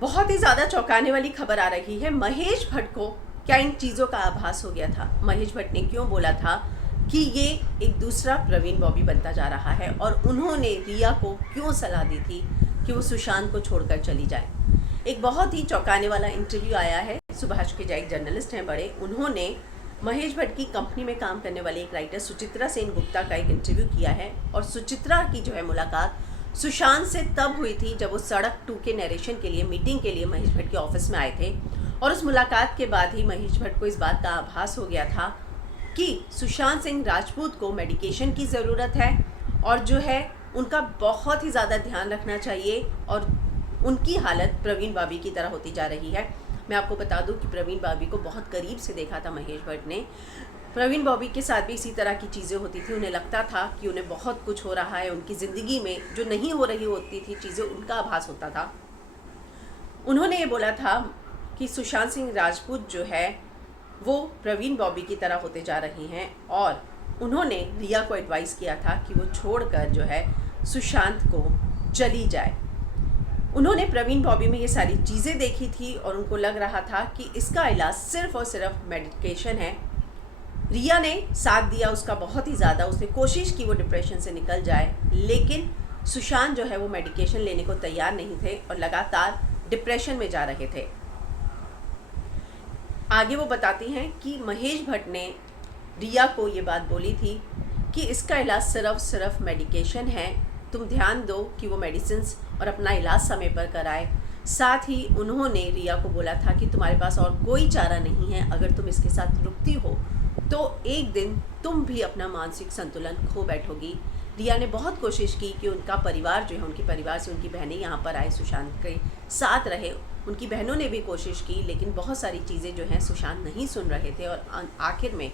बहुत ही ज़्यादा चौंकाने वाली खबर आ रही है। महेश भट्ट को क्या इन चीज़ों का आभास हो गया था? महेश भट्ट ने क्यों बोला था कि ये एक दूसरा प्रवीण बॉबी बनता जा रहा है, और उन्होंने रिया को क्यों सलाह दी थी कि वो सुशांत को छोड़कर चली जाए? एक बहुत ही चौंकाने वाला इंटरव्यू आया है। सुभाष के एक जर्नलिस्ट हैं बड़े, उन्होंने महेश भट्ट की कंपनी में काम करने वाले एक राइटर सुचित्रा सेन गुप्ता का एक इंटरव्यू किया है, और सुचित्रा की जो है मुलाकात सुशांत से तब हुई थी जब वो सड़क 2 के नरेशन के लिए मीटिंग के लिए महेश भट्ट के ऑफिस में आए थे। और उस मुलाकात के बाद ही महेश भट्ट को इस बात का आभास हो गया था कि सुशांत सिंह राजपूत को मेडिकेशन की ज़रूरत है, और जो है उनका बहुत ही ज़्यादा ध्यान रखना चाहिए, और उनकी हालत प्रवीण बॉबी की तरह होती जा रही है। मैं आपको बता दूं कि प्रवीण बॉबी को बहुत करीब से देखा था महेश भट्ट ने। प्रवीण बॉबी के साथ भी इसी तरह की चीज़ें होती थी। उन्हें लगता था कि उन्हें बहुत कुछ हो रहा है, उनकी ज़िंदगी में जो नहीं हो रही होती थी चीज़ें, उनका आभास होता था। उन्होंने ये बोला था कि सुशांत सिंह राजपूत जो है वो प्रवीण बॉबी की तरह होते जा रही हैं, और उन्होंने रिया को एडवाइस किया था कि वो छोड़कर जो है सुशांत को चली जाए। उन्होंने प्रवीण बॉबी में ये सारी चीज़ें देखी थी, और उनको लग रहा था कि इसका इलाज सिर्फ और सिर्फ मेडिकेशन है। रिया ने साथ दिया उसका बहुत ही ज़्यादा, उसने कोशिश की वो डिप्रेशन से निकल जाए, लेकिन सुशांत जो है वो मेडिकेशन लेने को तैयार नहीं थे और लगातार डिप्रेशन में जा रहे थे। आगे वो बताती हैं कि महेश भट्ट ने रिया को ये बात बोली थी कि इसका इलाज सिर्फ मेडिकेशन है, तुम ध्यान दो कि वो मेडिसिन और अपना इलाज समय पर कराए। साथ ही उन्होंने रिया को बोला था कि तुम्हारे पास और कोई चारा नहीं है, अगर तुम इसके साथ रुकती हो तो एक दिन तुम भी अपना मानसिक संतुलन खो बैठोगी। रिया ने बहुत कोशिश की कि उनका परिवार जो है, उनके परिवार से उनकी बहनें यहाँ पर आए, सुशांत के साथ रहे। उनकी बहनों ने भी कोशिश की, लेकिन बहुत सारी चीज़ें जो हैं सुशांत नहीं सुन रहे थे, और आखिर में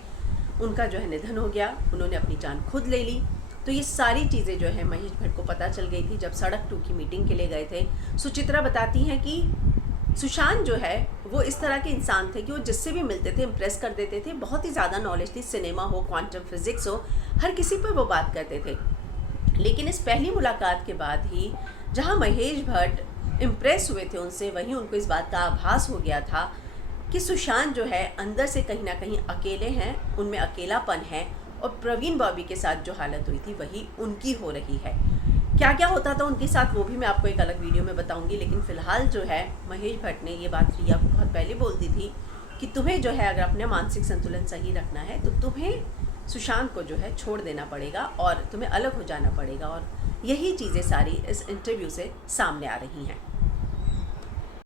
उनका जो है निधन हो गया। उन्होंने अपनी जान खुद ले ली। तो ये सारी चीज़ें जो है महेश भट्ट को पता चल गई थी जब सड़क 2 की मीटिंग के लिए गए थे। सुचित्रा बताती हैं कि सुशांत जो है वो इस तरह के इंसान थे कि वो जिससे भी मिलते थे इम्प्रेस कर देते थे। बहुत ही ज़्यादा नॉलेज थी, सिनेमा हो, क्वांटम फिजिक्स हो, हर किसी पर वो बात करते थे। लेकिन इस पहली मुलाकात के बाद ही जहाँ महेश भट्ट इम्प्रेस हुए थे उनसे, वहीं उनको इस बात का आभास हो गया था कि सुशांत जो है अंदर से कहीं ना कहीं अकेले हैं, उनमें अकेलापन है, और प्रवीण बॉबी के साथ जो हालत हुई थी वही उनकी हो रही है। क्या क्या होता था उनके साथ वो भी मैं आपको एक अलग वीडियो में बताऊंगी, लेकिन फ़िलहाल जो है महेश भट्ट ने ये बात रिया को बहुत पहले बोल दी थी कि तुम्हें जो है अगर अपना मानसिक संतुलन सही रखना है तो तुम्हें सुशांत को जो है छोड़ देना पड़ेगा और तुम्हें अलग हो जाना पड़ेगा। और यही चीज़ें सारी इस इंटरव्यू से सामने आ रही हैं।